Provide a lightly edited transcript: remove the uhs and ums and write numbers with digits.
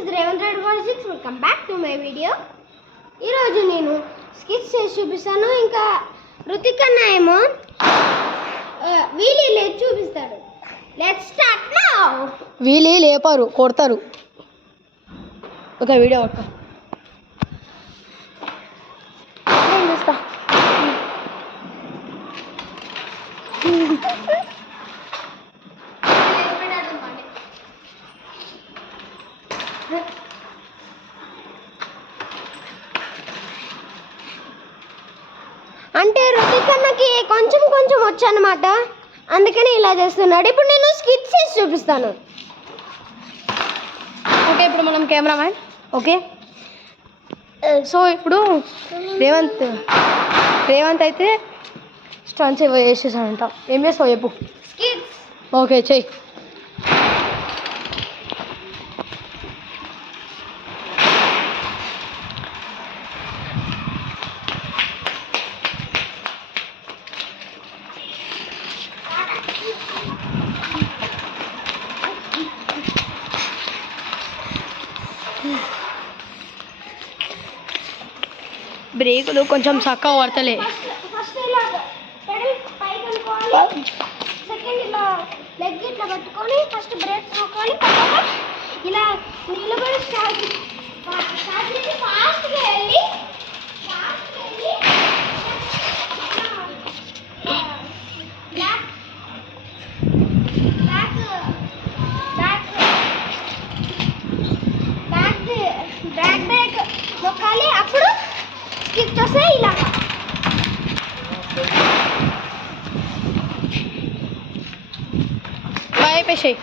is Revan Red 46. Welcome back to my video. ఈరోజు నేను skits చేసి చూపిస్తాను. ఇంకా రుతిక్ అన్న ఏమో వీలీ లేచి చూపిస్తాడు. Let's start now. వీలీ లేపారు, కొడతారు. ఒక వీడియో పట్టుకో. నేను చూస్తా. అంటే రుతిక్ అన్నకి కొంచెం కొంచెం వచ్చు అన్నమాట, అందుకని ఇలా చేస్తున్నాడు. ఇప్పుడు నేను స్కిట్స్ చేసి చూపిస్తాను. ఓకే, ఇప్పుడు మనం కెమెరామ్యాన్. ఓకే, సో ఇప్పుడు రేవంత్ అయితే స్టన్స్ ఏవో వేసేసాడంట. ఏం చేస్తావు చెప్పు. స్కిట్స్. ఓకే, చెయ్యి. బ్రేకులు కొంచెం చక్కగా పడతలే. ఫస్ట్ ఇలా పెడల్ పైకి అనుకోవాలి, సెకండ్ ఇలా లెగ్ ఇట్లా పట్టుకొని ఫస్ట్ బ్రేక్ నొక్కాలి, తర్వాత ఇలా నిలబడి స్టార్ట్ చేసి ఫాస్ట్గా వెళ్ళి back back back back back brake నొక్కాలి. అప్పుడు స్కిప్ చేస్తే ఇలా వైపేసేయి.